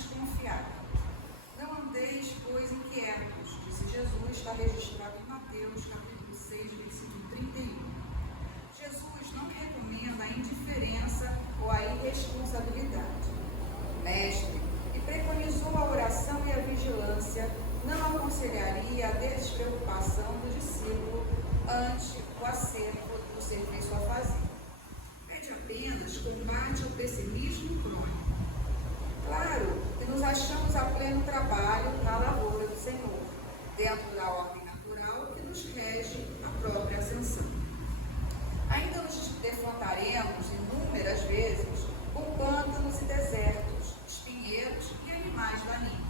desconfiar. Não andeis, pois, inquietos, disse Jesus, está registrado em Mateus, capítulo 6, versículo 31. Jesus não recomenda a indiferença ou a irresponsabilidade. Mestre, que preconizou a oração e a vigilância, não aconselharia a despreocupação do discípulo ante o acervo do serviço a fazer. Pede apenas combate ao pessimismo crônico. Claro que nos achamos a pleno trabalho na lavoura do Senhor, dentro da ordem natural que nos rege a própria ascensão. Ainda nos defrontaremos inúmeras vezes com pântanos e desertos, espinheiros e animais daninhos.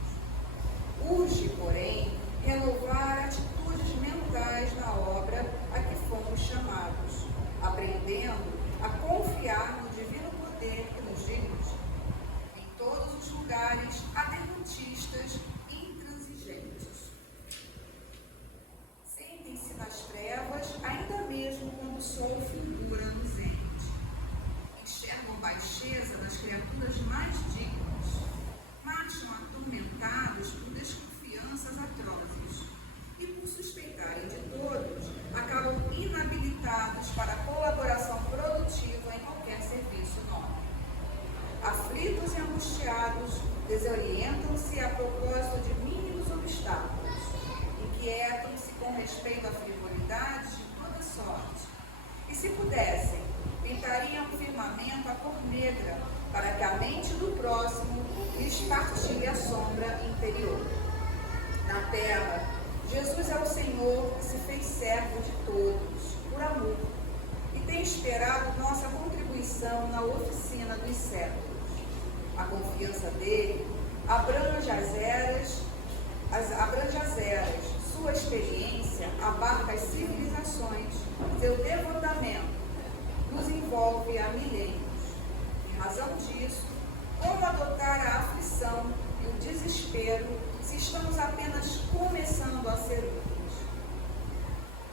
Urge, porém, renovar atitudes mentais na obra a que fomos chamados, aprendendo a confiar no divino poder que nos dirige. Em todos os lugares há derrotistas intransigentes. Sentem-se nas trevas, ainda mesmo quando o sol fulgura luzente. Enxergam baixeza nas criaturas mais dignas. Marcham atormentados por desconfianças atrozes e, por suspeitarem de todos, acabam inabilitados para a colaboração produtiva em qualquer serviço nobre. Aflitos e angustiados, desorientam-se a propósito de mínimos obstáculos, inquietam-se com respeito a frivolidades de toda sorte, e se pudessem, pintariam o firmamento a cor negra, para que a mente do próximo lhes partilhe a sombra interior. Na terra, Jesus é o Senhor que se fez servo de todos, por amor, e tem esperado nossa contribuição na oficina dos séculos. A confiança dele abrange as eras, sua experiência abarca as civilizações, seu devotamento nos envolve há milênios. Em razão disso, como adotar a aflição e o desespero se estamos apenas começando a ser úteis?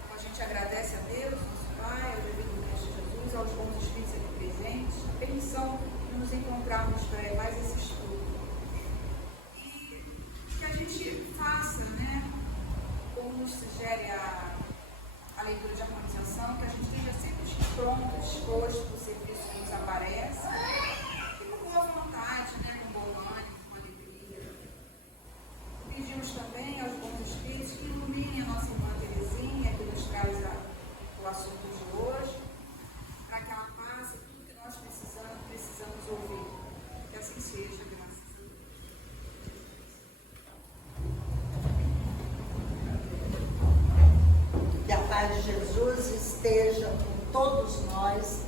Então, a gente agradece a Deus, nosso Pai, ao divino Mestre Jesus, aos bons espíritos aqui presentes, a permissão de nos encontrarmos para mais esse estudo. E que a gente faça, como nos sugere a leitura de harmonização, que a gente esteja sempre pronto, disposto para o serviço que nos aparece, e com boa vontade, com bom ânimo, com alegria. Pedimos também aos bons espíritos que iluminem a nossa irmã Terezinha, que nos traz o assunto de hoje, para que ela passe tudo que nós precisamos ouvir. Que assim seja, graças a Deus. Que a paz de Jesus esteja com todos nós.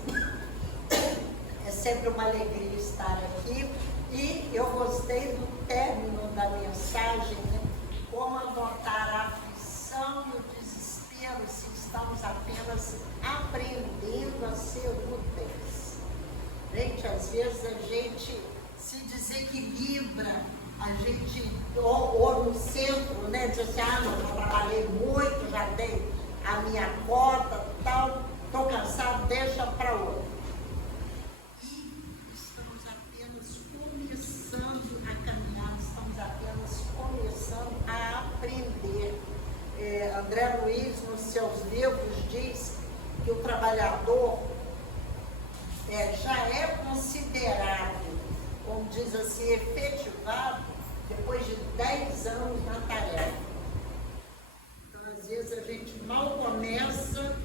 É sempre uma alegria estar aqui. E eu gostei do término da mensagem, como adotar a aflição e o desespero se estamos apenas aprendendo a ser úteis. Gente, às vezes a gente se desequilibra, a gente, ou no centro, diz assim, não, já trabalhei muito, já dei a minha cota, tal, estou cansado, deixa para outro. E estamos apenas começando a caminhar, estamos apenas começando a aprender. André Luiz, nos seus livros, diz que o trabalhador já é considerado, como diz assim, efetivado depois de 10 anos na tarefa. Então, às vezes, a gente mal começa,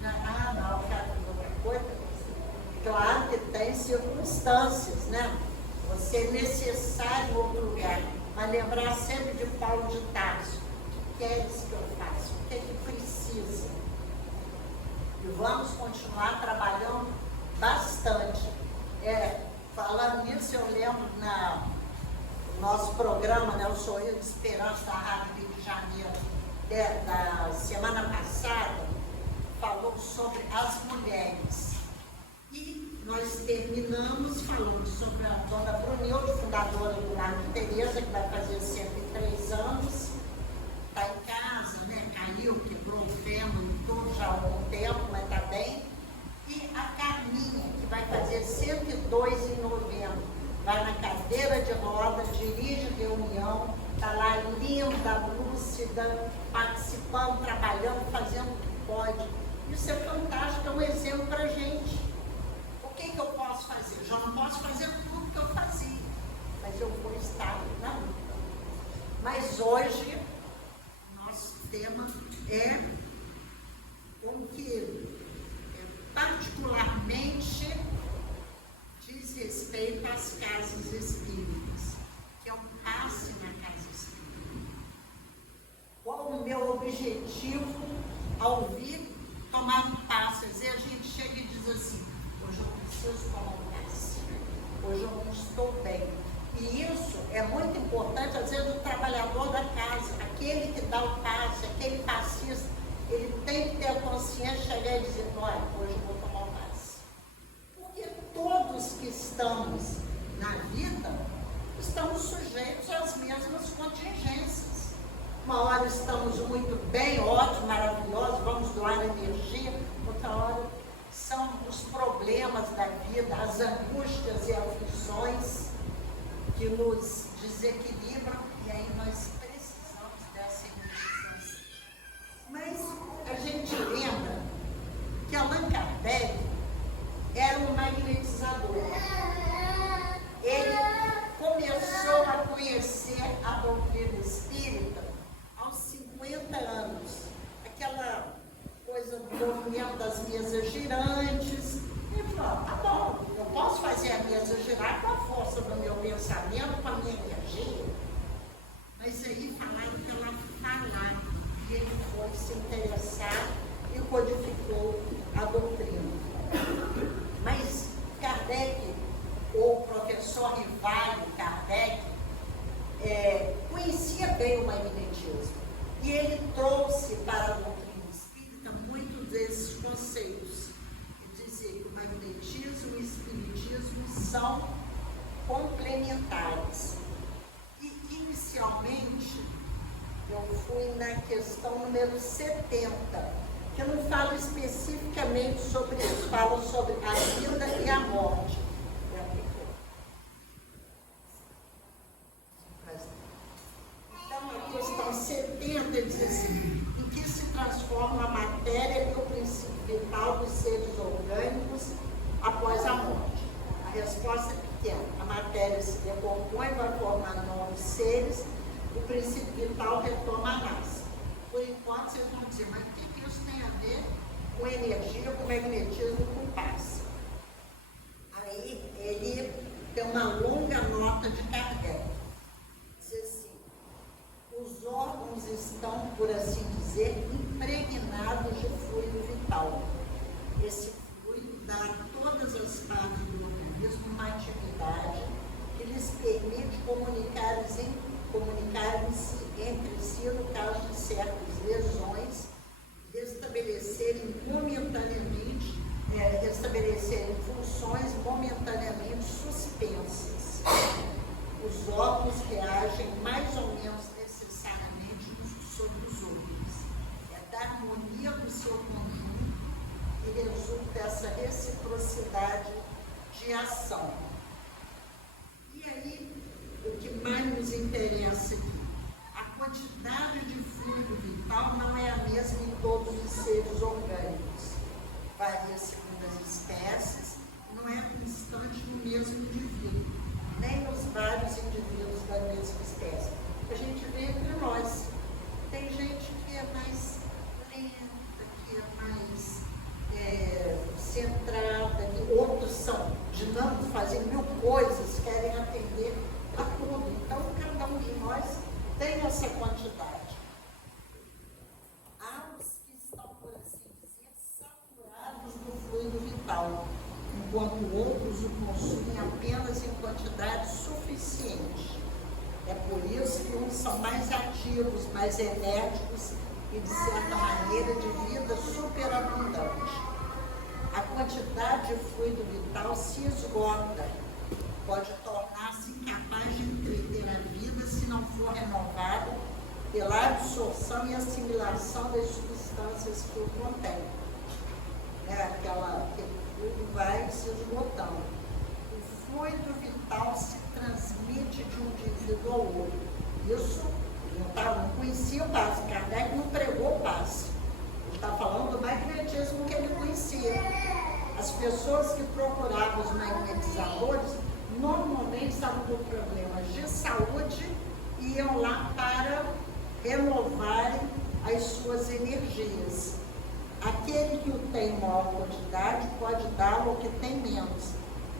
não, quero outra coisa. Claro que tem circunstâncias, Você é necessário em outro lugar, mas lembrar sempre de Paulo de Tarso. O que é isso que eu faço? O que é que precisa? E vamos continuar trabalhando bastante. Falando nisso, eu lembro no nosso programa, o Sorriso de Esperança da Rádio Rio de Janeiro, da semana passada, falou sobre as mulheres. E nós terminamos falando sobre a dona Brunilde, fundadora do Lar de Tereza, que vai fazer 103 anos. Está em casa, caiu, quebrou o fêmur e tudo já há algum tempo, mas está bem. E a Carminha, que vai fazer 102 em novembro, vai na casa cadeira de roda, dirige reunião, está lá linda, lúcida, participando, trabalhando, fazendo o que pode. Isso é fantástico, é um exemplo para a gente. O que eu posso fazer? Eu já não posso fazer tudo que eu fazia, mas eu vou estar na luta. Mas hoje, nosso tema é o que particularmente diz respeito às casas espíritas, que é um passe na casa espírita. Qual o meu objetivo ao vir tomar um passe? Às vezes a gente chega e diz assim, hoje eu preciso tomar um passe, hoje eu não estou bem. E isso é muito importante, às vezes o trabalhador da casa, aquele que dá o passe, aquele passista, ele tem que ter a consciência de chegar e dizer, olha, hoje eu vou tomar um passe. Porque todos que estamos na vida, estamos sujeitos às mesmas contingências. Uma hora estamos muito bem, ótimos, maravilhosos, vamos doar energia, outra hora são os problemas da vida, as angústias e aflições que nos desequilibram, e aí nós precisamos dessa energização. Mas a gente lembra que Allan Kardec era um magnetizador. Ele começou a conhecer a doutrina espírita aos 50 anos. Aquela coisa do movimento das mesas girantes. Ele falou, tá bom, eu posso fazer a mesa girar com a força do meu pensamento, com a minha energia. Mas aí falaram que ela falava. E ele foi se interessar e codificou a doutrina. Mas Kardec, ou o professor Rivalho Kardec, conhecia bem o magnetismo. E ele trouxe para a doutrina espírita muitos desses conceitos. Ele dizia que o magnetismo e o espiritismo são complementares. E, inicialmente, eu fui na questão número 70, que não fala especificamente sobre isso, fala sobre a vida e a morte. Então, a questão 70 diz assim, em que se transforma a matéria e o princípio vital dos seres orgânicos após a morte? A resposta é pequena. A matéria se decompõe, vai formar novos seres, o princípio vital retoma a raça. Por enquanto, vocês vão dizer, mas o que isso tem a ver com energia, com magnetismo, com passe? Aí, ele tem uma longa nota de Kardec. Diz assim, os órgãos estão, por assim dizer, impregnados de fluido vital. Esse fluido dá a todas as partes do organismo uma atividade que lhes permite comunicarem-se entre si no caso de certas lesões, restabelecerem funções momentaneamente suspensas. Os órgãos reagem mais ou menos necessariamente uns sobre os outros. É da harmonia do seu conjunto que resulta dessa reciprocidade de ação. E aí, o que mais nos interessa aqui? A quantidade de fluido vital não é a mesma em todos os seres orgânicos. Varia segundo as espécies, não é constante no mesmo indivíduo, nem nos vários indivíduos da mesma espécie. A gente vê entre nós. Tem gente que é mais lenta, que é mais centrada, que outros são dinâmicos, fazem mil coisas, querem atender a tudo. Então, cada um de nós tem essa quantidade. Há os que estão, por assim dizer, saturados do fluido vital, enquanto outros o consumem apenas em quantidade suficiente. É por isso que uns são mais ativos, mais enérgicos e, de certa maneira, de vida superabundante. A quantidade de fluido vital se esgota, pode tornar-se incapaz de entreter a vida se não for renovada pela absorção e assimilação das substâncias que o contém. Aquele fluido vai se esgotando. O fluido vital se transmite de um indivíduo ao outro. Isso não conhecia o passe, Kardec não pregou o passe. Ele está falando do magnetismo que ele conhecia. As pessoas que procuravam os magnetizadores normalmente estavam com problemas de saúde e iam lá para renovarem as suas energias. Aquele que o tem em maior quantidade pode dar ao que tem menos.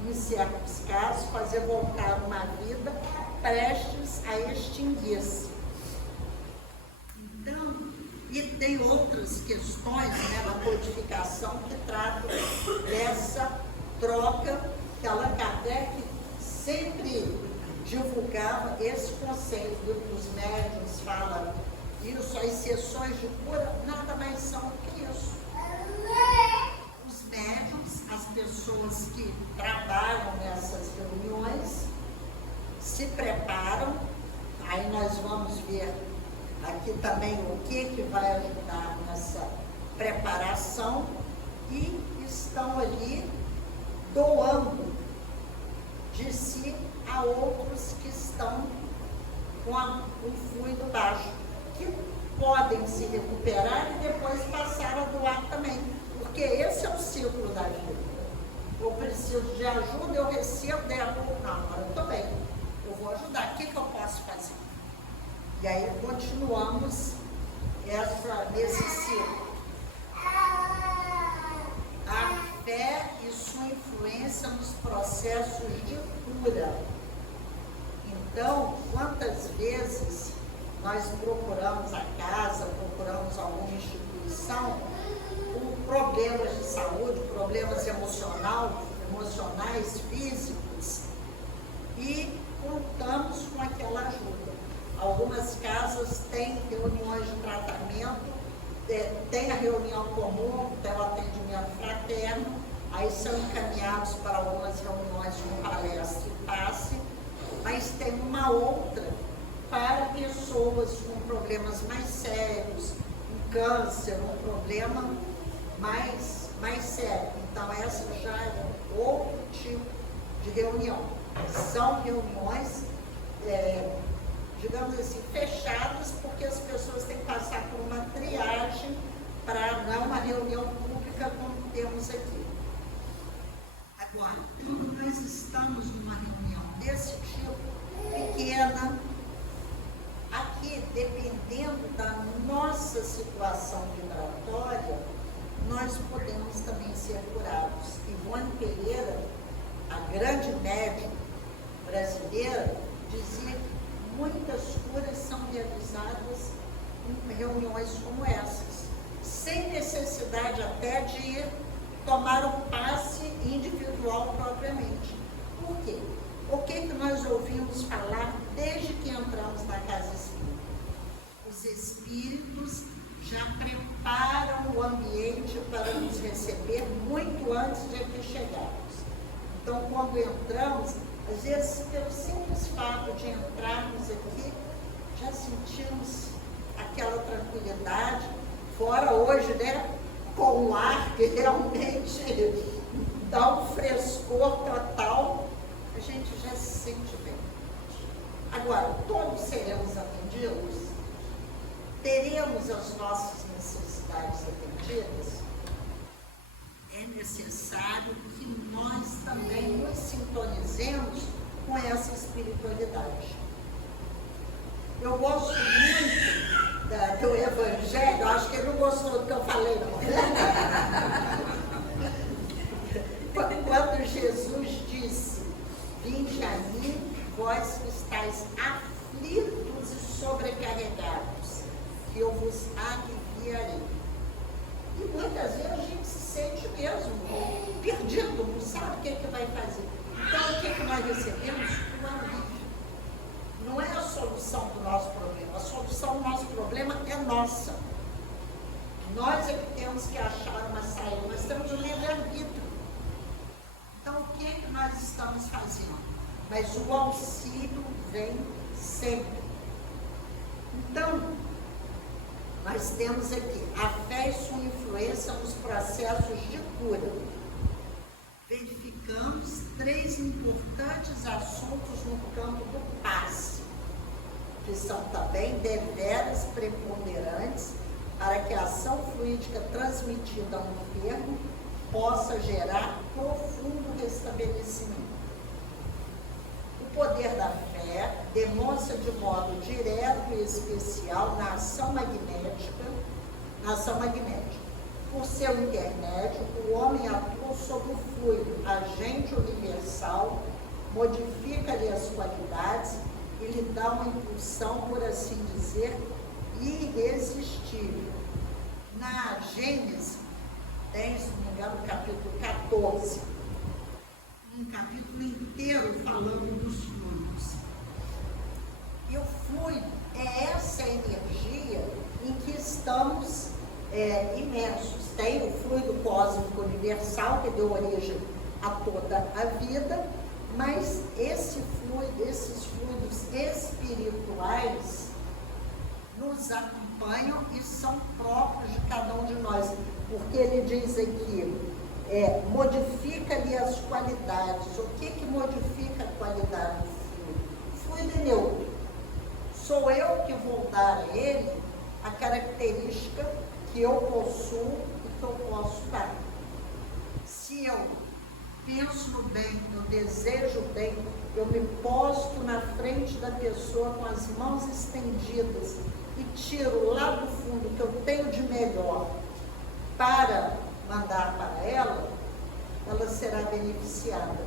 Em certos casos, fazer voltar uma vida prestes a extinguir-se. Então, e tem outras questões, né, da codificação que tratam dessa troca que Allan Kardec sempre divulgava esse conceito dos médiuns, fala isso, as sessões de cura nada mais são do que isso. Os médiuns, as pessoas que trabalham nessas reuniões, se preparam, aí nós vamos ver aqui também o que vai ajudar nessa preparação, e estão ali doando de si a outros que estão com o fluido baixo, que podem se recuperar e depois passar a doar também, porque esse é o ciclo da vida. Eu preciso de ajuda, eu recebo, não, agora eu estou bem, eu vou ajudar, o que eu posso fazer? E aí continuamos nesse ciclo. A fé e sua influência nos processos de cura. Então, quantas vezes nós procuramos a casa, procuramos alguma instituição com problemas de saúde, problemas emocionais, físicos, e contamos com aquela ajuda. Algumas casas têm reuniões de tratamento, tem a reunião comum, tem o atendimento fraterno, aí são encaminhados para algumas reuniões de palestra e passe, mas tem uma outra para pessoas com problemas mais sérios, um câncer, um problema mais sério. Então essa já é outro tipo de reunião. São reuniões, digamos assim, fechadas, porque as pessoas têm que passar por uma triagem para não uma reunião pública como temos aqui. Agora, quando nós estamos numa reunião desse tipo, pequena, aqui, dependendo da nossa situação vibratória, nós podemos também ser curados. Ivone Pereira, a grande médium brasileira, dizia que muitas curas são realizadas em reuniões como essas, sem necessidade até de ir tomar um passe individual propriamente. Por quê? O que nós ouvimos falar desde que entramos na casa espírita? Os espíritos já preparam o ambiente para nos receber muito antes de aqui chegarmos. Então, quando entramos, às vezes, pelo simples fato de entrarmos aqui, já sentimos aquela tranquilidade, fora hoje, né, com o ar que realmente dá um frescor total, a gente já se sente bem. Agora, todos seremos atendidos? Teremos as nossas necessidades atendidas? É necessário que nós também nos sintonizemos com essa espiritualidade. Eu gosto muito do Evangelho, acho que ele não gostou do que eu falei, não. Quando Jesus disse: vinde a mim, vós que estáis aflitos e sobrecarregados, que eu vos aliviarei. E muitas vezes a gente se sente mesmo perdido, não sabe o que vai fazer. Então, o que nós recebemos? O alívio. Não é a solução do nosso problema. A solução do nosso problema é nossa. Nós é que temos que achar uma saída. Nós temos o livre-arbítrio. Então, o que nós estamos fazendo? Mas o auxílio vem sempre. Então, nós temos aqui a fé e sua influência nos processos de cura. Verificamos 3 importantes assuntos no campo do passe, que são também deveras preponderantes para que a ação fluídica transmitida ao enfermo possa gerar profundo restabelecimento. O poder da fé demonstra de modo direto e especial na ação magnética. Por seu intermédio, o homem atua sobre o fluido, agente universal, modifica-lhe as qualidades e lhe dá uma impulsão, por assim dizer, irresistível. Na Gênesis, tem, se não me engano, o capítulo 14, um capítulo inteiro falando dos fluidos. E o fluido é essa energia em que estamos imersos. Tem o fluido cósmico universal, que deu origem a toda a vida, mas esses fluidos espirituais nos acompanham e são próprios de cada um de nós, porque ele diz aqui, modifica-lhe as qualidades. O que modifica a qualidade do fluido? O fluido é neutro. Sou eu que vou dar a ele a característica que eu possuo e que eu posso dar. Se eu penso no bem, eu desejo o bem, eu me posto na frente da pessoa com as mãos estendidas e tiro lá do fundo o que eu tenho de melhor para mandar para ela, ela será beneficiada.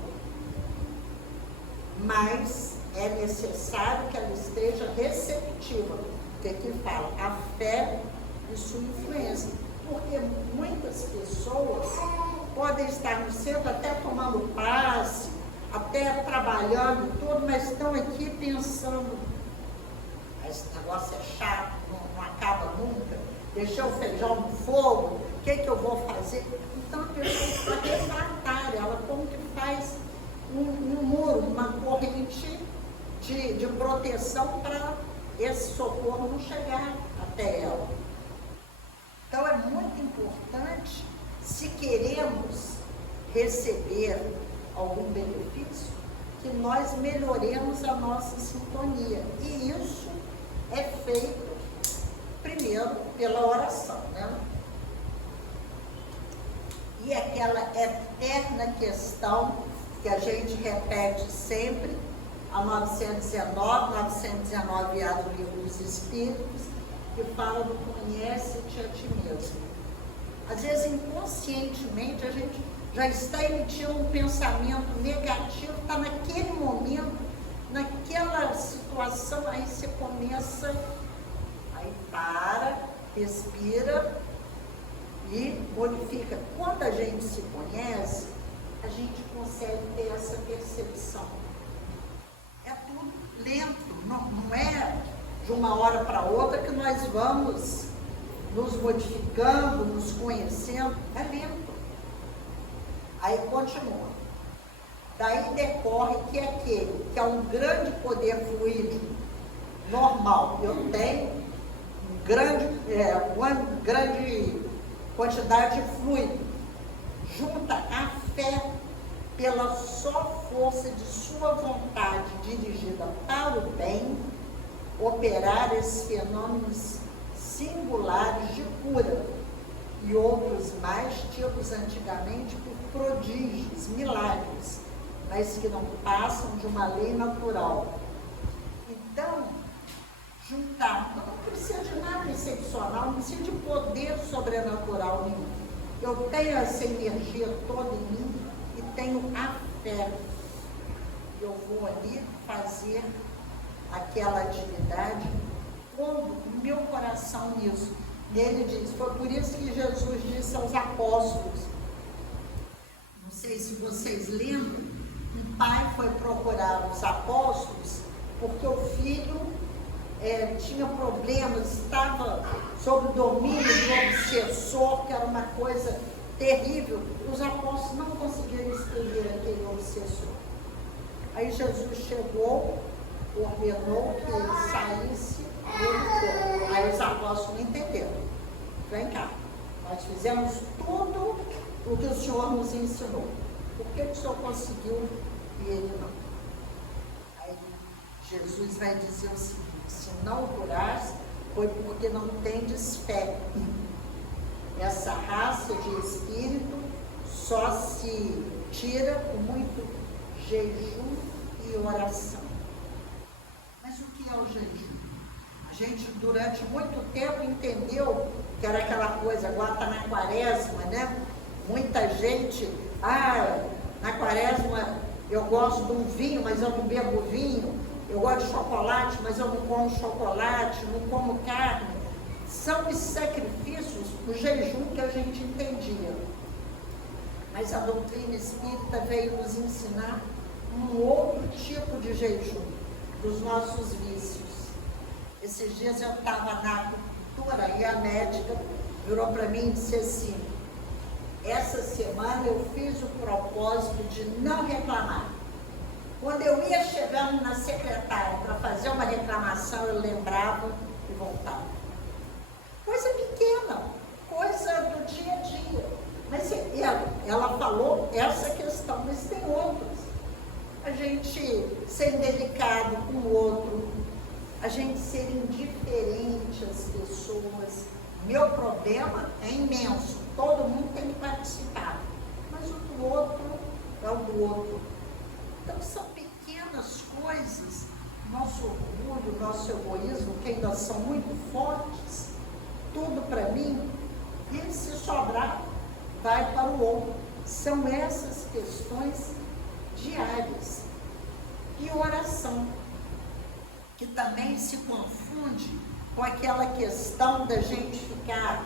Mas é necessário que ela esteja receptiva, porque aqui fala, a fé e sua influência, porque muitas pessoas podem estar no centro até tomando passe, até trabalhando tudo, mas estão aqui pensando, esse negócio é chato, não acaba nunca, deixei o feijão no fogo, o que eu vou fazer? Então a pessoa está refratária, ela como que faz um muro, uma corrente de proteção para esse socorro não chegar até ela. Então é muito importante, se queremos receber algum benefício, que nós melhoremos a nossa sintonia. E isso é feito primeiro pela oração, né? E aquela eterna questão que a gente repete sempre, a 919 do Livro dos Espíritos, que fala do conhece-te a ti mesmo. Às vezes, inconscientemente, a gente já está emitindo um pensamento negativo, está naquele momento, naquela situação, aí você começa, aí para, respira e modifica. Quando a gente se conhece, a gente consegue ter essa percepção. É tudo lento, não é de uma hora para outra que nós vamos nos modificando, nos conhecendo, é lento. Aí continua. Daí decorre que aquele que é um grande poder fluídico normal, eu tenho uma grande quantidade de fluido, junta a fé pela só força de sua vontade dirigida para o bem, operar esses fenômenos singulares de cura e outros mais tidos antigamente por prodígios, milagres, mas que não passam de uma lei natural. Então, juntar, não precisa de nada excepcional, não precisa de poder sobrenatural nenhum. Eu tenho essa energia toda em mim e tenho a fé. Eu vou ali fazer aquela atividade quando o meu coração nisso. Ele diz, foi por isso que Jesus disse aos apóstolos, não sei se vocês lembram, o pai foi procurar os apóstolos porque o filho tinha problemas, estava sob o domínio do obsessor, que era uma coisa terrível. Os apóstolos não conseguiram escolher aquele obsessor. Aí Jesus chegou, ordenou que ele saísse e ele foi. Aí os apóstolos não entenderam. Vem cá, nós fizemos tudo o que o Senhor nos ensinou. Por que o Senhor conseguiu Jesus vai dizer o seguinte: se não curais, foi porque não tendes fé. Essa raça de espírito só se tira com muito jejum e oração. Mas o que é o jejum? A gente durante muito tempo entendeu que era aquela coisa, agora está na quaresma, né? Muita gente, na quaresma eu gosto de um vinho, mas eu não bebo vinho. Eu gosto de chocolate, mas eu não como chocolate, não como carne. São os sacrifícios, o jejum que a gente entendia. Mas a doutrina espírita veio nos ensinar um outro tipo de jejum, dos nossos vícios. Esses dias eu estava na acupuntura e a médica virou para mim e disse assim: essa semana eu fiz o propósito de não reclamar. Quando eu ia chegando na secretária para fazer uma reclamação, eu lembrava e voltava. Coisa pequena, coisa do dia a dia. Mas ela falou essa questão, mas tem outras. A gente ser indelicado com o outro, a gente ser indiferente às pessoas. Meu problema é imenso, todo mundo tem que participar, mas o do outro é o do outro. Então são pequenas coisas, nosso orgulho, nosso egoísmo, que ainda são muito fortes, tudo para mim, e se sobrar, vai para o outro. São essas questões diárias. E oração, que também se confunde com aquela questão da gente ficar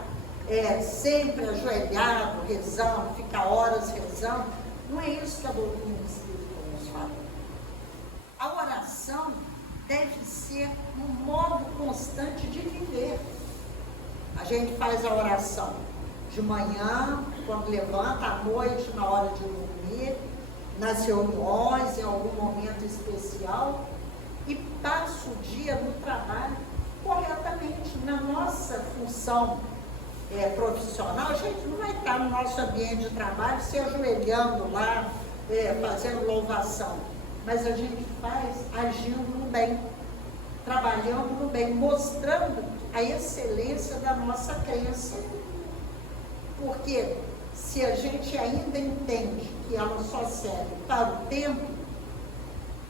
sempre ajoelhado, rezando, ficar horas rezando. Não é isso que a doutrina espírita nos fala. A oração deve ser um modo constante de viver. A gente faz a oração de manhã, quando levanta, à noite, na hora de dormir, nas reuniões, em algum momento especial, e passa o dia no trabalho corretamente. Na nossa função profissional, a gente não vai estar no nosso ambiente de trabalho se ajoelhando lá, fazendo louvação, mas a gente faz agindo no bem, trabalhando no bem, mostrando a excelência da nossa crença. Porque se a gente ainda entende que ela só serve para o tempo,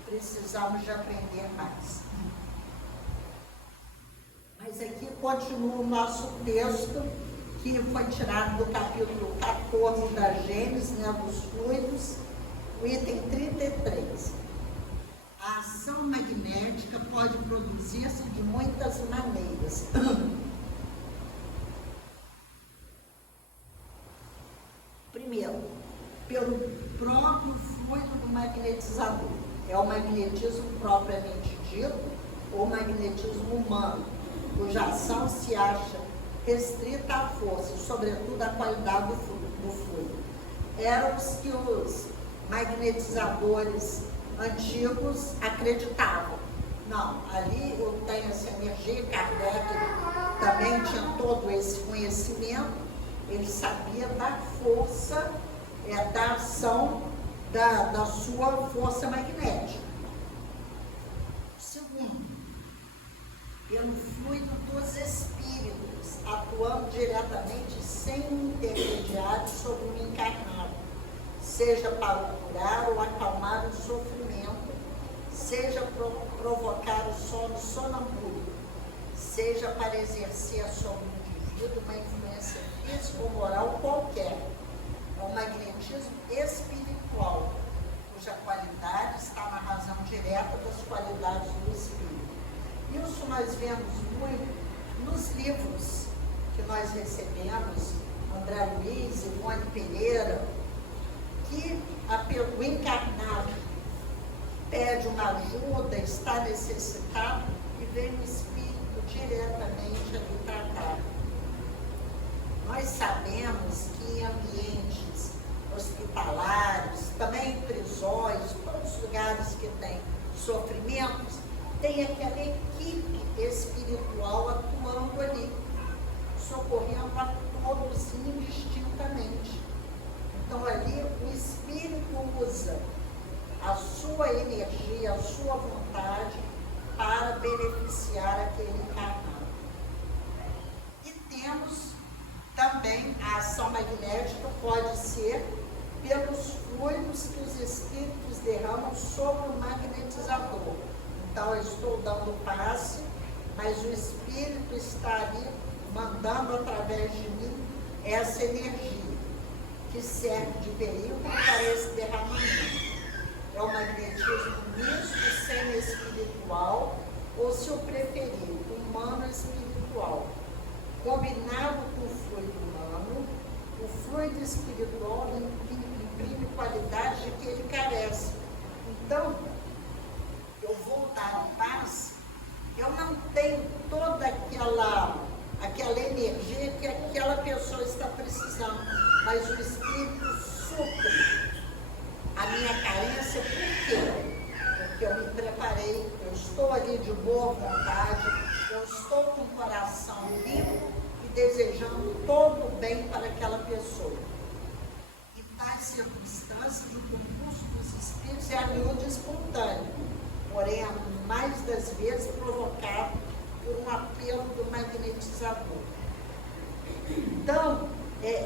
precisamos de aprender mais. Mas aqui continua o nosso texto, que foi tirado do capítulo 14 da Gênesis, dos fluidos, o item 33. A ação magnética pode produzir-se de muitas maneiras. Primeiro, pelo próprio fluido do magnetizador. É o magnetismo propriamente dito, ou magnetismo humano, cuja ação se acha restrita à força, sobretudo à qualidade do fluido. Eram os que os magnetizadores antigos acreditavam. Não, ali eu tenho essa energia. Kardec também tinha todo esse conhecimento, ele sabia da força, da ação da sua força magnética. Segundo, pelo fluido dos espíritos, atuando diretamente sem intermediário sobre o encarnado, seja para curar ou acalmar o sofrimento, seja provocar o sono sonambúlico, seja para exercer sobre o indivíduo uma influência física ou moral qualquer. É um magnetismo espiritual, cuja qualidade está na razão direta das qualidades do espírito. Isso nós vemos muito nos livros que nós recebemos, André Luiz, Ivone Pereira, que o encarnado pede uma ajuda, está necessitado, e vem o espírito diretamente ali tratar. Nós sabemos que em ambientes hospitalares, também em prisões, todos os lugares que tem sofrimentos, tem aquela equipe espiritual atuando ali, socorrendo a todos indistintamente. Então ali o espírito usa a sua energia, a sua vontade beneficiar aquele encarnado. E temos também a ação magnética, pode ser pelos fluidos que os espíritos derramam sobre o magnetizador. Então, eu estou dando passe, mas o espírito está ali mandando através de mim essa energia, que serve de veículo para esse derramamento. É o magnetismo misto, semi-espiritual, ou, se eu preferir, humano-espiritual. Combinado com o fluido humano, o fluido espiritual imprime qualidade de que ele carece. Então, eu vou dar paz, eu não tenho toda aquela energia que aquela pessoa está precisando, mas o espírito supre a minha carência. Por quê? Porque eu me preparei, eu estou ali de boa vontade, eu estou com o coração limpo e desejando todo o bem para aquela pessoa. E tais circunstâncias, o concurso dos espíritos é a miúde espontâneo, porém, a mais das vezes provocado por um apelo do magnetizador. Então,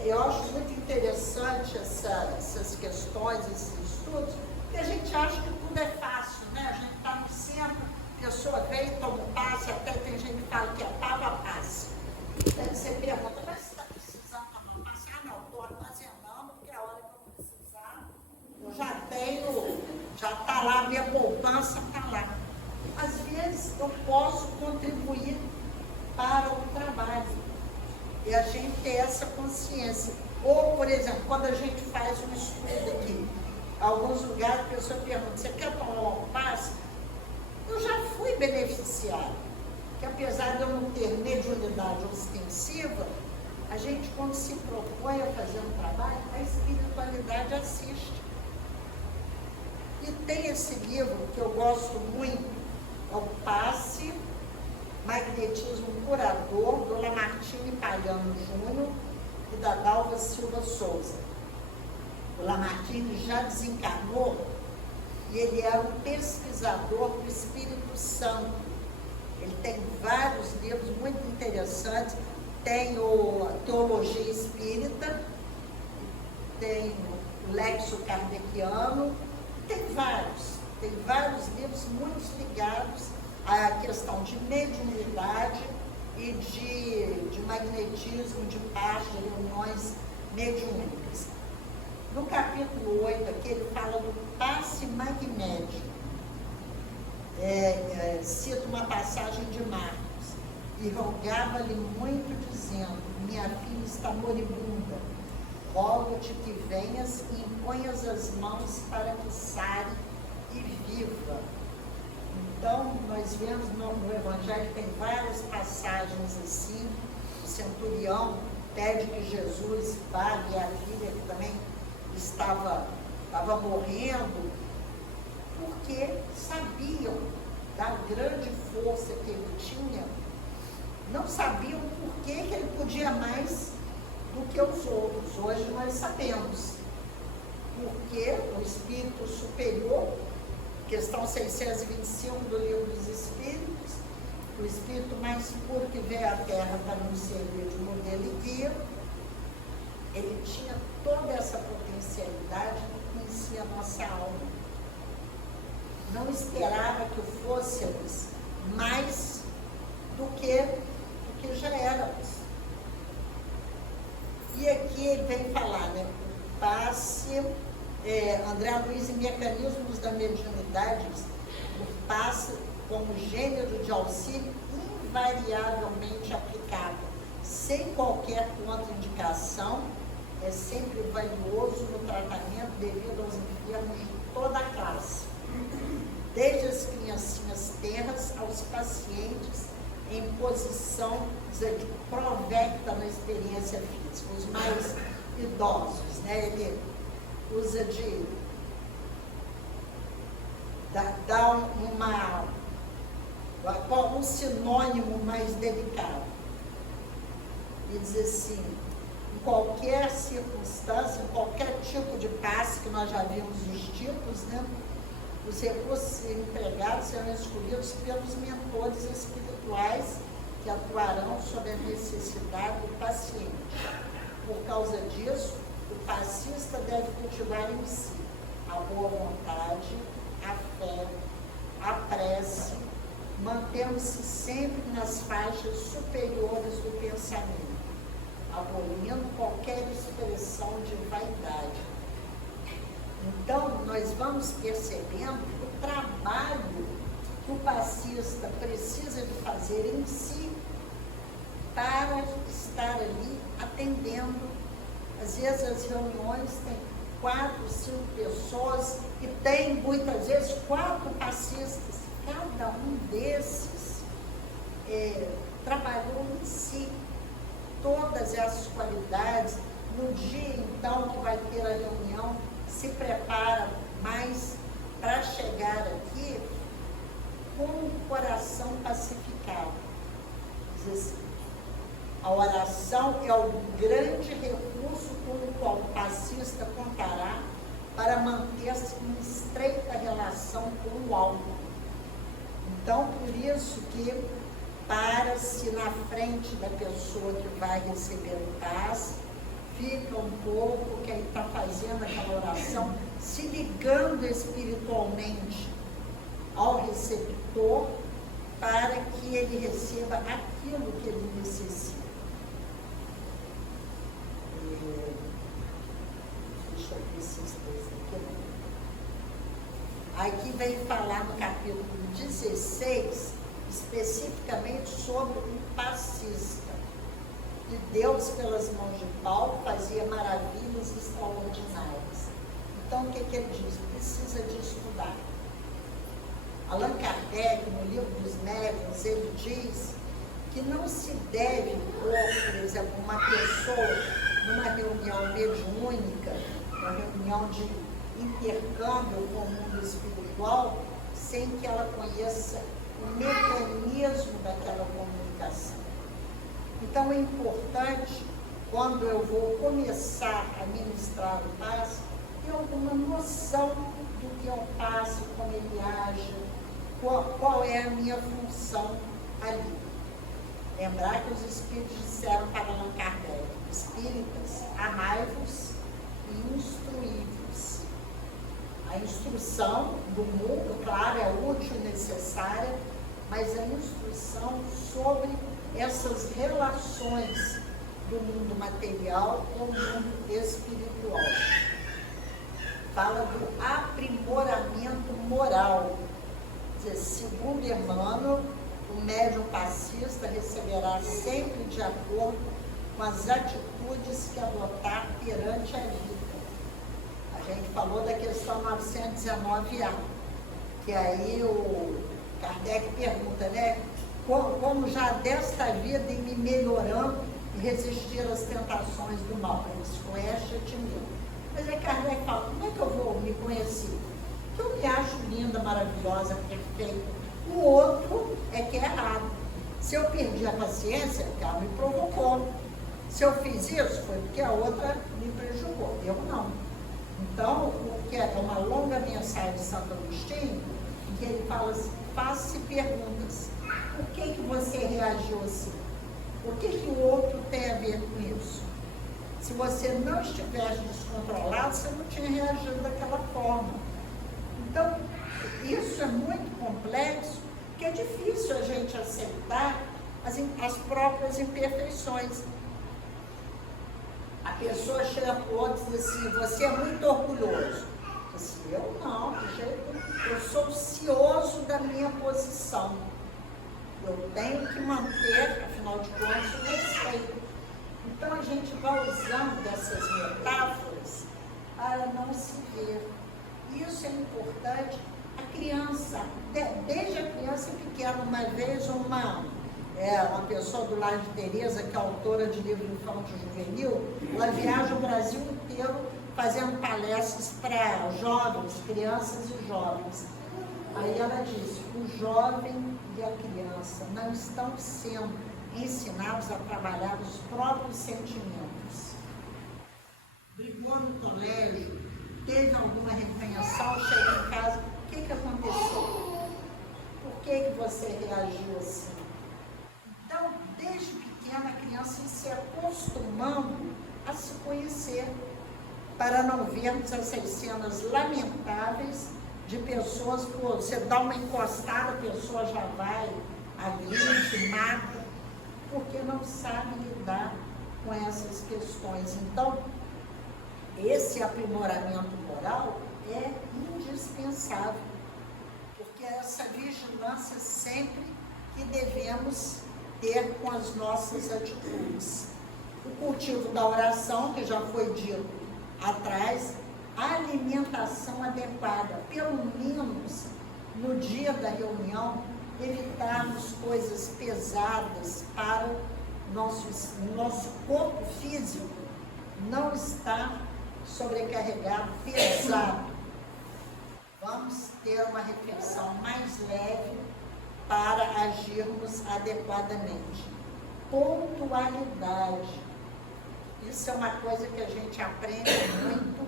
eu acho muito interessante essas questões, esses estudos, porque a gente acha que tudo é fácil, né? A gente está no centro, a pessoa vem, toma um passe, até tem gente que fala que é passe. Aí você pergunta, mas você está precisando tomar um passe? Ah, não, estou armazenando, porque a hora que eu precisar, eu já tenho, já está lá, minha poupança está lá. Às vezes eu posso contribuir para o trabalho. E a gente ter essa consciência. Ou, por exemplo, quando a gente faz um estudo aqui, em alguns lugares a pessoa pergunta, você quer tomar um passe? Eu já fui beneficiada. Que apesar de eu não ter mediunidade ostensiva, a gente, quando se propõe a fazer um trabalho, a espiritualidade assiste. E tem esse livro que eu gosto muito, é o Passe, Magnetismo Curador, do Lamartine Palhano Júnior e da Dalva Silva Souza. O Lamartine já desencarnou e ele era um pesquisador do Espírito Santo. Ele tem vários livros muito interessantes, tem a Teologia Espírita, tem o Lexo Kardeciano, tem vários livros muito ligados à questão de mediunidade e de magnetismo, de paz, de reuniões mediúnicas. No capítulo 8 aqui ele fala do passe magnético. Cito uma passagem de Marcos: e rogava-lhe muito, dizendo, minha filha está moribunda, rogo-te que venhas e imponhas as mãos para que sare e viva. Então, nós vemos no Evangelho, tem várias passagens assim. O centurião pede que Jesus vá, e a filha que também estava morrendo, porque sabiam da grande força que ele tinha, não sabiam por que ele podia mais do que os outros. Hoje nós sabemos, porque o Espírito Superior, questão 625 do Livro dos Espíritos, o Espírito mais puro que veio à Terra para nos servir de modelo e guia, ele tinha toda essa potencialidade que conhecia a nossa alma. Não esperava que fôssemos mais do que já éramos. E aqui ele vem falar, né? O passe, André Luiz e Mecanismos da Mediunidade, o passe como gênero de auxílio invariavelmente aplicável, sem qualquer contraindicação, é sempre valioso no tratamento devido aos enfermos de toda a classe, desde as criancinhas tenras aos pacientes em posição de provecta na experiência física, os mais idosos, né? Ele usa de dar um sinônimo mais delicado e dizer assim, em qualquer circunstância, em qualquer tipo de passe, que nós já vimos os tipos, né? os recursos empregados serão escolhidos pelos mentores espirituais que atuarão sobre a necessidade do paciente. Por causa disso, o passista deve cultivar em si a boa vontade, a fé, a prece, mantendo-se sempre nas faixas superiores do pensamento, abolindo qualquer expressão de vaidade. Então, nós vamos percebendo que o trabalho que o passista precisa de fazer em si para estar ali atendendo. Às vezes as reuniões têm 4, 5 pessoas e tem muitas vezes 4 passistas. Cada um desses trabalhou em si todas essas qualidades. No dia então que vai ter a reunião, se prepara mais para chegar aqui com o coração pacificado. Diz assim, a oração é o grande recurso com o qual o passista contará para manter-se em estreita relação com o alto. Então, por isso que para-se na frente da pessoa que vai receber o passe, fica um pouco que ele está fazendo aquela oração, se ligando espiritualmente ao receptor para que ele receba aquilo que ele necessita. Deixa eu ver esses dois aqui. Aqui vem falar no capítulo 16, especificamente sobre o passista. E Deus, pelas mãos de Paulo, fazia maravilhas extraordinárias. Então, o que ele diz? Precisa de estudar. Allan Kardec, no livro dos Médiuns, ele diz que não se deve pôr, por exemplo, uma pessoa numa reunião mediúnica, uma reunião de intercâmbio com o mundo espiritual, sem que ela conheça o mecanismo daquela comunicação. Então é importante, quando eu vou começar a ministrar o passe, ter alguma noção do que é o passe, como ele age, qual é a minha função ali. Lembrar que os Espíritos disseram para Allan Kardec: Espíritas, amai-vos e instruí-vos. A instrução do mundo, claro, é útil e necessária, mas a instrução sobre essas relações do mundo material com o mundo espiritual. Fala do aprimoramento moral. Quer dizer, segundo Emmanuel, o médium passista receberá sempre de acordo com as atitudes que adotar perante a vida. A gente falou da questão 919A, que aí o Kardec pergunta, né? Como já desta vida e me melhorando e resistir às tentações do mal. Ele se conhece a ti mesmo. Mas aí Kardec fala, como é que eu vou me conhecer? Que eu me acho linda, maravilhosa, perfeita. O outro é que é errado. Se eu perdi a paciência, porque ela me provocou. Se eu fiz isso, foi porque a outra me prejudicou. Eu não. Então, o que é uma longa mensagem de Santo Agostinho, em que ele fala assim, faça-se perguntas. Por que você reagiu assim? O que o outro tem a ver com isso? Se você não estivesse descontrolado, você não tinha reagido daquela forma. Então, isso é muito complexo, porque é difícil a gente aceitar as próprias imperfeições. A pessoa chega para o outro e diz assim, você é muito orgulhoso. Assim, eu não, de jeito nenhum. Eu sou cioso da minha posição. Eu tenho que manter, afinal de contas, o respeito. Então a gente vai usando dessas metáforas para não se ver. Isso é importante. A criança, desde a criança pequena, uma vez uma pessoa do Lar de Teresa, que é autora de livro infantil juvenil, ela viaja o Brasil inteiro fazendo palestras para jovens, crianças e jovens. Aí ela diz, o jovem e a criança não estão sendo ensinados a trabalhar os próprios sentimentos. Brigou no colégio, teve alguma repreensão, chega em casa, o que a reagiu assim. Então, desde pequena, a criança se acostumando a se conhecer, para não vermos essas cenas lamentáveis de pessoas, pô, você dá uma encostada, a pessoa já vai, agride, mata, porque não sabe lidar com essas questões. Então, esse aprimoramento moral é indispensável, porque é essa vigilância sempre que devemos ter com as nossas atitudes. O cultivo da oração, que já foi dito atrás, a alimentação adequada, pelo menos no dia da reunião, evitarmos coisas pesadas para o nosso corpo físico não estar sobrecarregado, pesado. Vamos ter uma refeição mais leve para agirmos adequadamente. Pontualidade. Isso é uma coisa que a gente aprende muito,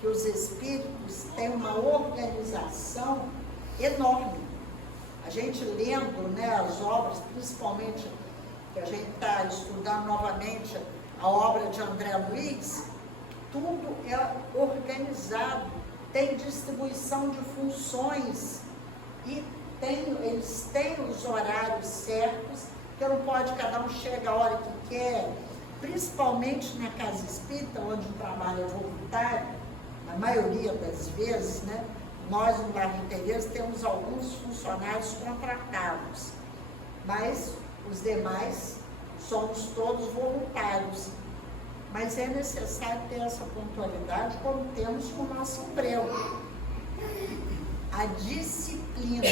que os espíritos têm uma organização enorme. A gente lendo, né, as obras, principalmente que a gente está estudando novamente a obra de André Luiz, tudo é organizado, tem distribuição de funções e eles têm os horários certos, que não pode, cada um chega a hora que quer, principalmente na casa espírita, onde o trabalho é voluntário, na maioria das vezes, né? Nós no Lar de Tereza temos alguns funcionários contratados, mas os demais somos todos voluntários. Mas é necessário ter essa pontualidade como temos com o nosso emprego. A disciplina.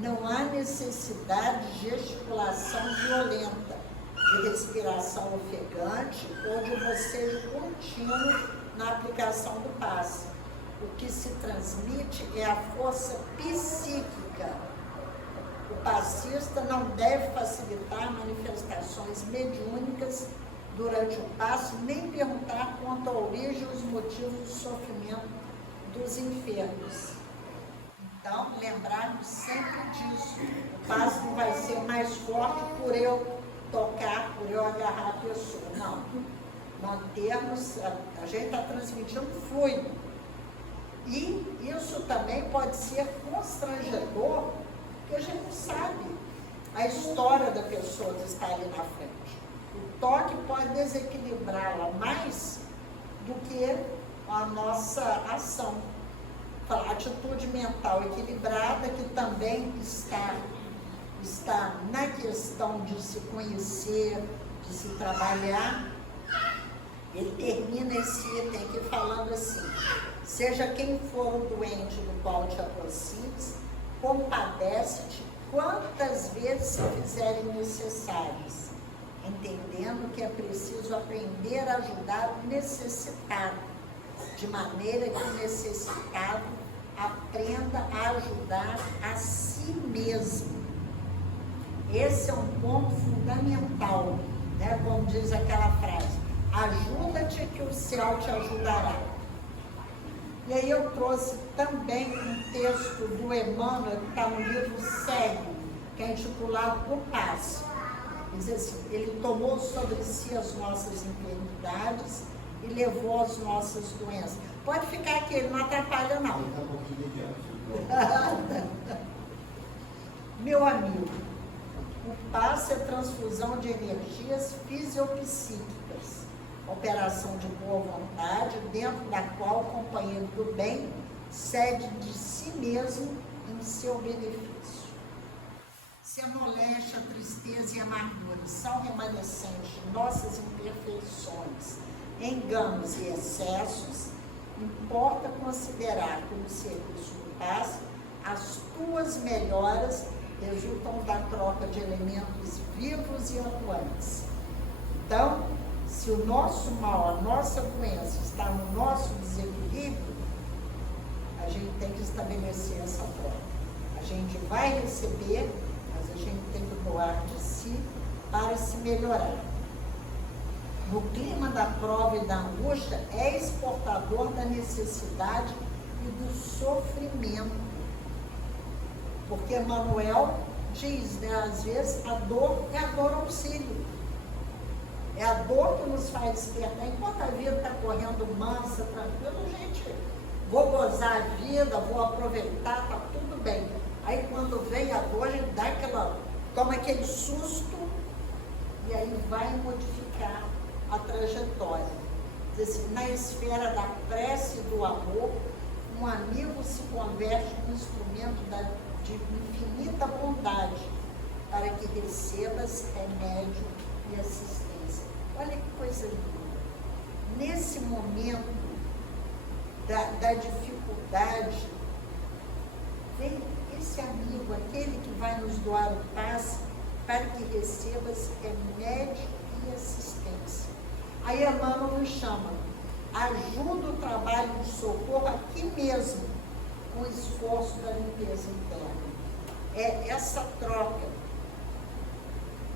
Não há necessidade de gesticulação violenta, de respiração ofegante ou de bocejo contínuo na aplicação do passe. O que se transmite é a força psíquica. O passista não deve facilitar manifestações mediúnicas durante o passe, nem perguntar quanto à origem e os motivos do sofrimento dos enfermos. Então, lembrarmos sempre disso. O passe não vai ser mais forte por eu tocar, por eu agarrar a pessoa. Não. Mantermos, a gente está transmitindo fluido. E isso também pode ser constrangedor, porque a gente não sabe a história da pessoa que está ali na frente. O toque pode desequilibrá-la mais do que a nossa ação. A atitude mental equilibrada, que também está na questão de se conhecer, de se trabalhar. Ele termina esse item aqui falando assim: seja quem for o doente do qual te aproximes, compadece-te quantas vezes se fizerem necessárias, entendendo que é preciso aprender a ajudar o necessitado, de maneira que o necessitado aprenda a ajudar a si mesmo. Esse é um ponto fundamental, né? Como diz aquela frase: ajuda-te que o céu te ajudará. E aí eu trouxe também um texto do Emmanuel, que está no livro Cego, que é intitulado O Passe. Diz assim: ele tomou sobre si as nossas enfermidades e levou as nossas doenças. Pode ficar aqui, ele não atrapalha não. Meu amigo, o passe é transfusão de energias fisiopsíquicas, operação de boa vontade, dentro da qual o companheiro do bem cede de si mesmo em seu benefício. Se a moléstia, a tristeza e a amargura são remanescentes de nossas imperfeições, enganos e excessos, importa considerar como serviço do passe as tuas melhoras resultam da troca de elementos vivos e atuantes. Então, se o nosso mal, a nossa doença está no nosso desequilíbrio, a gente tem que estabelecer essa troca. A gente vai receber, mas a gente tem que doar de si para se melhorar. No clima da prova e da angústia, é exportador da necessidade e do sofrimento. Porque Manuel diz, né, às vezes, a dor é a dor auxílio. É a dor que nos faz despertar. Enquanto a vida está correndo mansa, tranquila, gente, vou gozar a vida, vou aproveitar, está tudo bem. Aí quando vem a dor, a gente dá toma aquele susto e aí vai modificar a trajetória. Na esfera da prece e do amor, um amigo se converte num instrumento de infinita bondade para que recebas remédio e assistência. Olha que coisa linda. Nesse momento da dificuldade, vem esse amigo, aquele que vai nos doar o passe para que recebas remédio e assistência. Aí Emmanuel nos chama, ajuda o trabalho de socorro aqui mesmo, com o esforço da limpeza interna. É essa troca.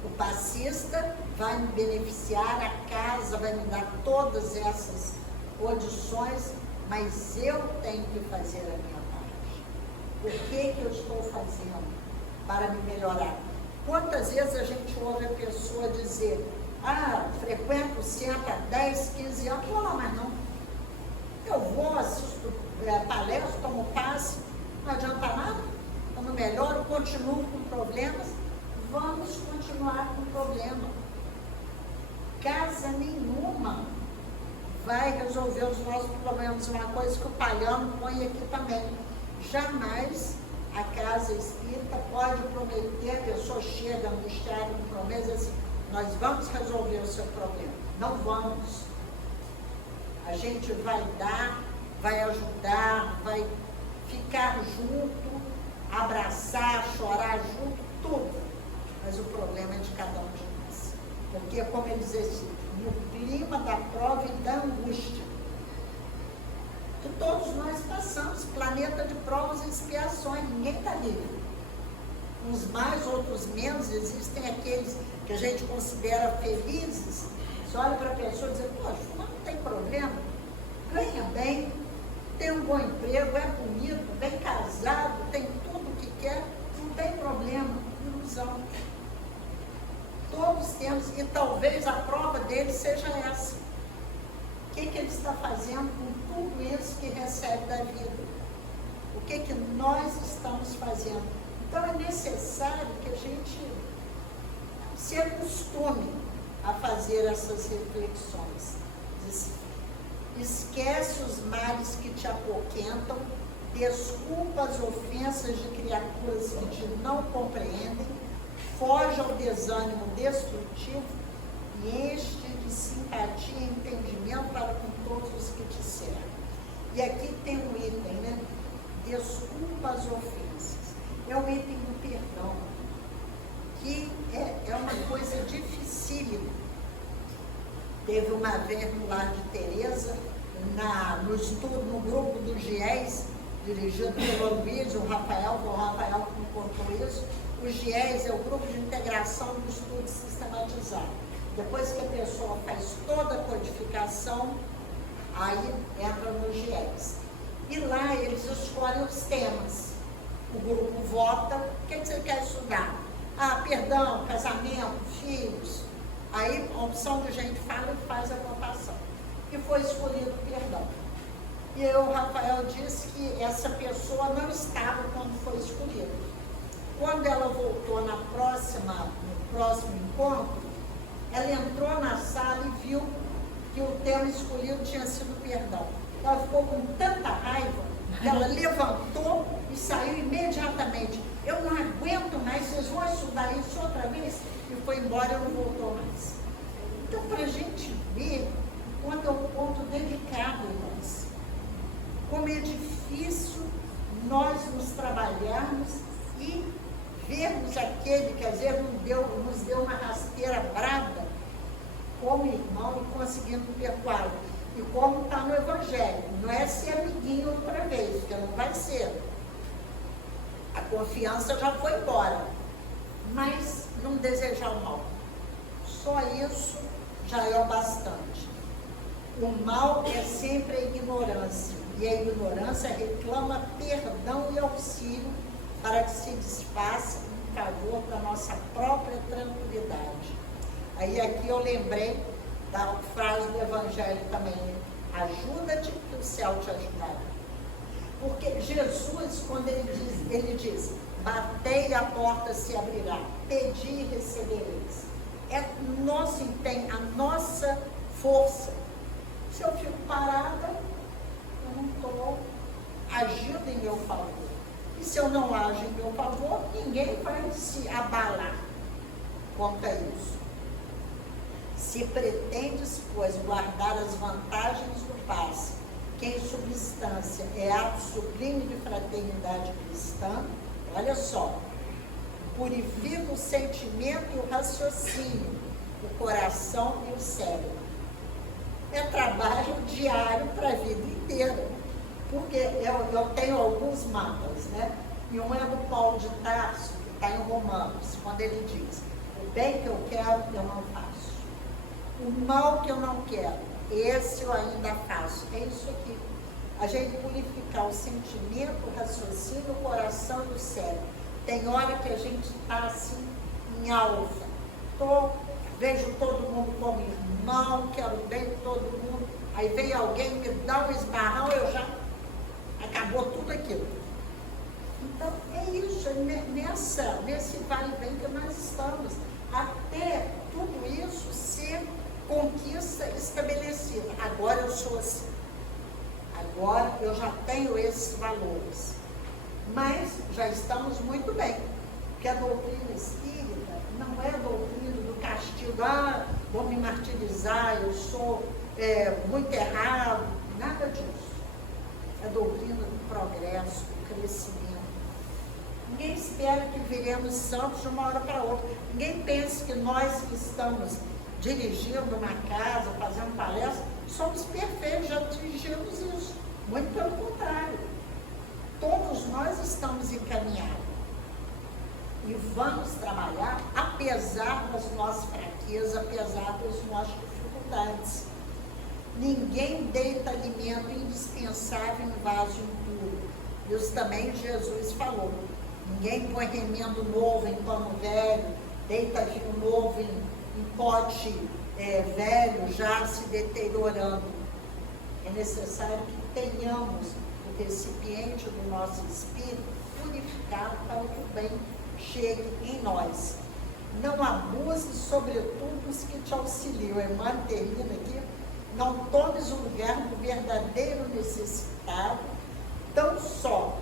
O passista vai me beneficiar, a casa vai me dar todas essas condições, mas eu tenho que fazer a minha parte. O que eu estou fazendo para me melhorar? Quantas vezes a gente ouve a pessoa dizer, frequento o centro há 10, 15 anos, não vou lá mais não. Eu vou, assisto palestra, tomo passe, não adianta nada, eu não melhoro, continuo com problemas. Vamos continuar com problema. Casa nenhuma vai resolver os nossos problemas. Uma coisa que o Palhano põe aqui também. Jamais a casa espírita pode prometer, a pessoa chega angustiada, promete assim, nós vamos resolver o seu problema. Não vamos. A gente vai dar, vai ajudar, vai ficar junto, abraçar, chorar junto, tudo. Mas o problema é de cada um de nós. Porque, como ele diz assim, no clima da prova e da angústia, que todos nós passamos, planeta de provas e expiações, ninguém está livre. Uns mais, outros menos, existem aqueles que a gente considera felizes. Você olha para a pessoa e diz, poxa, não tem problema, ganha bem, tem um bom emprego, é bonito, bem casado, tem tudo o que quer, não tem problema, ilusão. Todos temos, e talvez a prova dele seja essa. O que ele está fazendo com tudo isso que recebe da vida? O que nós estamos fazendo? Então é necessário que a gente se acostume a fazer essas reflexões. Esquece os males que te apoquentam, desculpa as ofensas de criaturas que te não compreendem, foge ao desânimo destrutivo e enche de simpatia e entendimento para com todos os que te cercam. E aqui tem um item, né? Desculpa as ofensas. É o item do perdão, que é uma coisa dificílima. Teve uma vez no lar de Teresa, no estudo, no grupo do GIES, dirigido pelo Luiz, o Rafael que me contou isso. O GIES é o Grupo de Integração do Estudo Sistematizado. Depois que a pessoa faz toda a codificação, aí entra no GIES. E lá eles escolhem os temas. O grupo vota, o que você quer estudar? Perdão, casamento, filhos. Aí a opção de gente fala e faz a votação. E foi escolhido o perdão. E o Rafael disse que essa pessoa não estava quando foi escolhida. Quando ela voltou no próximo encontro, ela entrou na sala e viu que o tema escolhido tinha sido perdão. Ela ficou com tanta raiva que ela levantou e saiu imediatamente. Eu não aguento mais, vocês vão estudar isso outra vez? E foi embora e não voltou mais. Então, para a gente ver quando é um ponto delicado em nós, como é difícil nós nos trabalharmos e vermos aquele que às vezes nos deu uma rasteira brava como irmão e conseguindo perdoá-lo. E como está no Evangelho, não é ser amiguinho outra vez, porque não vai ser. A confiança já foi embora, mas não desejar o mal. Só isso já é o bastante. O mal é sempre a ignorância, e a ignorância reclama perdão e auxílio para que se desfaça em favor da nossa própria tranquilidade. Aí aqui eu lembrei da frase do Evangelho também, ajuda-te que o céu te ajudará. Porque Jesus, quando ele diz, batei e a porta se abrirá, pedi e recebereis. É nosso empenho, a nossa força. Se eu fico parada, eu não estou agindo em meu favor. E se eu não ajo em meu favor, ninguém vai se abalar quanto a isso. Se pretendes, pois, guardar as vantagens do passe, que em substância é ato sublime de fraternidade cristã, olha só, purifica o sentimento e o raciocínio, o coração e o cérebro. É trabalho diário para a vida inteira, porque eu tenho alguns mapas, né? E um é do Paulo de Tarso, que está em Romanos, quando ele diz, o bem que eu quero, eu não faço. O mal que eu não quero, esse eu ainda faço. É isso aqui. A gente purificar o sentimento, o raciocínio, o coração e o cérebro. Tem hora que a gente está assim, em alfa. Vejo todo mundo como irmão, quero bem de todo mundo. Aí vem alguém, me dá um esbarrão, eu já... Acabou tudo aquilo. Então, é isso. Nesse vai e vem que nós estamos. Até tudo isso ser conquista estabelecida. Agora eu sou assim. Agora eu já tenho esses valores. Mas já estamos muito bem. Porque a doutrina espírita não é a doutrina do castigo. Vou me martirizar, eu sou muito errado. Nada disso. É a doutrina do progresso, do crescimento. Ninguém espera que viremos santos de uma hora para outra. Ninguém pensa que nós que estamos dirigindo uma casa, fazendo palestra, somos perfeitos, já atingimos isso. Muito pelo contrário. Todos nós estamos encaminhados. E vamos trabalhar apesar das nossas fraquezas, apesar das nossas dificuldades. Ninguém deita alimento indispensável em vaso impuro. Isso também Jesus falou. Ninguém põe remendo novo em pano velho, deita vinho novo em pote velho, já se deteriorando. É necessário que tenhamos o recipiente do nosso espírito purificado para que o bem chegue em nós. Não abuse, sobretudo, os que te auxiliam. Emmanuel termina aqui. Não tomes o lugar do verdadeiro necessitado, tão só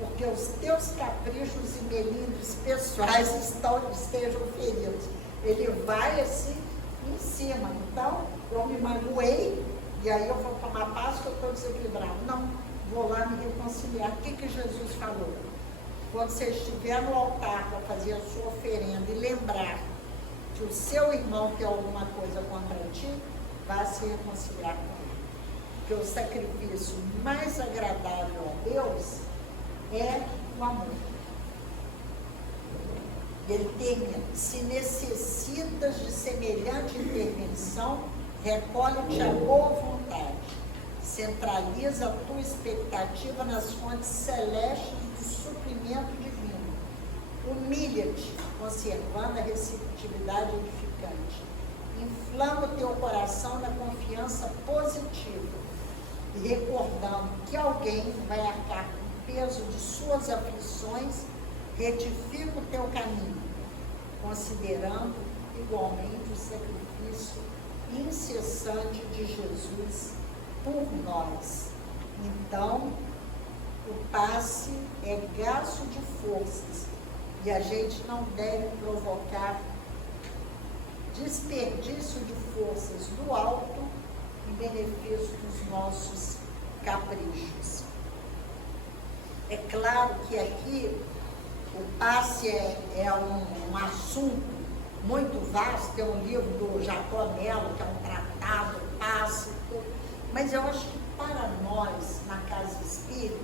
porque os teus caprichos e melindres pessoais estejam feridos. Ele vai assim em cima. Então, eu me magoei e aí eu vou tomar paz que eu estou desequilibrado. Não, vou lá me reconciliar. O que Jesus falou? Quando você estiver no altar para fazer a sua oferenda e lembrar que o seu irmão tem alguma coisa contra ti, vá se reconciliar com ele. Porque o sacrifício mais agradável a Deus é o amor. Ele termina, se necessitas de semelhante intervenção, recolhe-te a boa vontade, centraliza a tua expectativa nas fontes celestes do suprimento divino, humilha-te, conservando a receptividade edificante, inflama o teu coração na confiança positiva e recordando que alguém vai arcar com o peso de suas aflições, retifica o teu caminho, considerando igualmente o sacrifício incessante de Jesus por nós. Então, o passe é gasto de forças e a gente não deve provocar desperdício de forças do alto em benefício dos nossos caprichos. É claro que aqui o passe é um assunto muito vasto, tem um livro do Jacó Mello, que é um tratado, passe, mas eu acho que para nós, na casa espírita,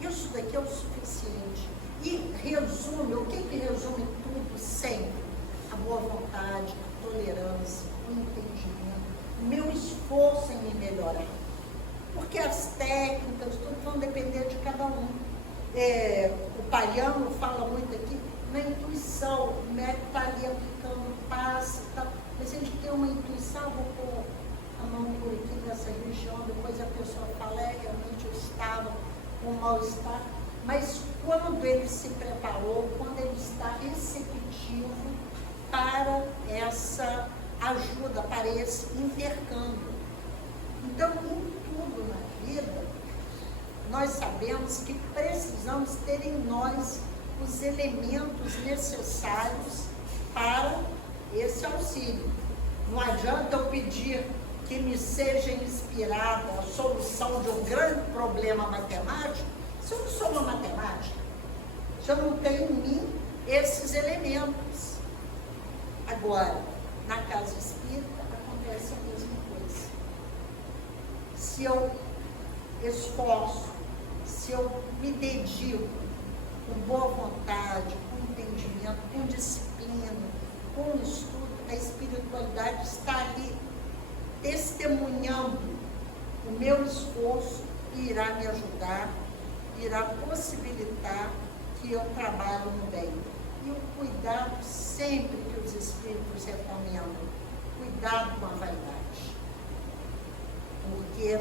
isso daqui é o suficiente. E resume, o que resume tudo sempre? A boa vontade, a tolerância, o entendimento, o meu esforço em me melhorar. Porque as técnicas, tudo vão depender de cada um. o Paiano fala muito aqui, na intuição, o médico está ali aplicando passe e tal, mas a gente tem uma intuição, vou pôr a mão por aqui nessa região, depois a pessoa fala, realmente eu estava com mal-estar, mas quando ele se preparou, quando ele está receptivo para essa ajuda, para esse intercâmbio. Então, em tudo na vida, nós sabemos que precisamos ter em nós os elementos necessários para esse auxílio. Não adianta eu pedir que me seja inspirada a solução de um grande problema matemático, se eu não sou uma matemática, se eu não tenho em mim esses elementos. Agora, na casa espírita acontece a mesma coisa. Se eu esforço, se eu me dedico com boa vontade, com entendimento, com disciplina, com estudo, a espiritualidade está ali testemunhando o meu esforço e irá me ajudar, irá possibilitar que eu trabalhe no bem. E o cuidado sempre que os espíritos recomendam, cuidado com a vaidade. Porque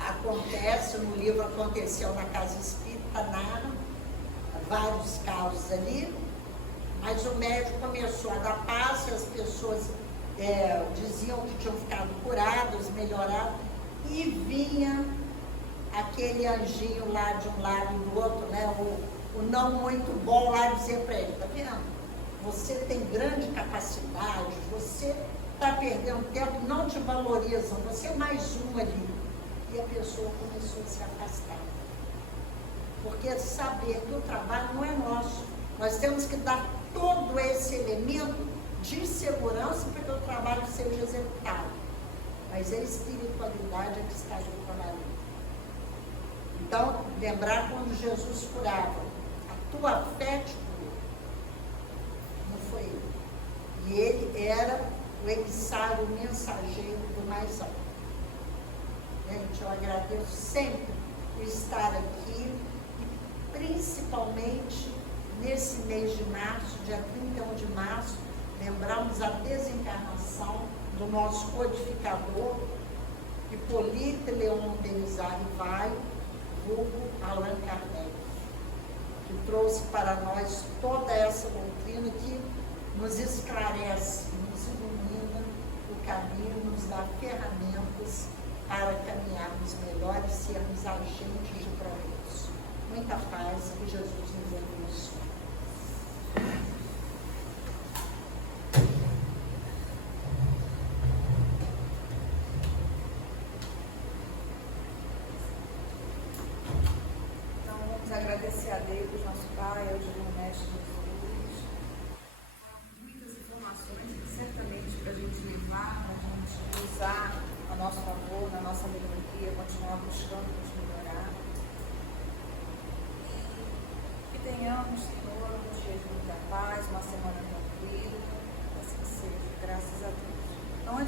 acontece, no livro Aconteceu na Casa Espírita, narra vários casos ali, mas o médico começou a dar passe, as pessoas diziam que tinham ficado curadas, melhoradas, e vinha aquele anjinho lá de um lado e do outro, né, o não muito bom lá, dizer para ele, tá vendo? Você tem grande capacidade, você está perdendo tempo, não te valorizam, você é mais um ali. E a pessoa começou a se afastar. Porque saber que o trabalho não é nosso. Nós temos que dar todo esse elemento de segurança para que o trabalho seja executado. Mas a espiritualidade é que está ali trabalhando. Então, lembrar quando Jesus curava, a tua fé te curou. Não foi ele. E ele era o emissário, o mensageiro do mais alto. Gente, eu agradeço sempre por estar aqui, e principalmente nesse mês de março, dia 31 de março, lembramos a desencarnação do nosso codificador, Hipólito Leon Denis Arrivaio, vulgo Allan Kardec, que trouxe para nós toda essa doutrina que nos esclarece, nos ilumina o caminho, nos dá ferramentas para caminharmos melhor e sermos agentes de progresso. Muita paz, que Jesus nos abençoe. Então, vamos agradecer a Deus, nosso Pai, ao Divino Mestre Jesus. Muitas informações, certamente, para a gente levar, para a gente usar a nosso favor, na nossa melhoria, continuar buscando nos melhorar. E que tenhamos, Senhor, um dia de muita paz, uma semana tranquila. Assim seja, graças a Deus.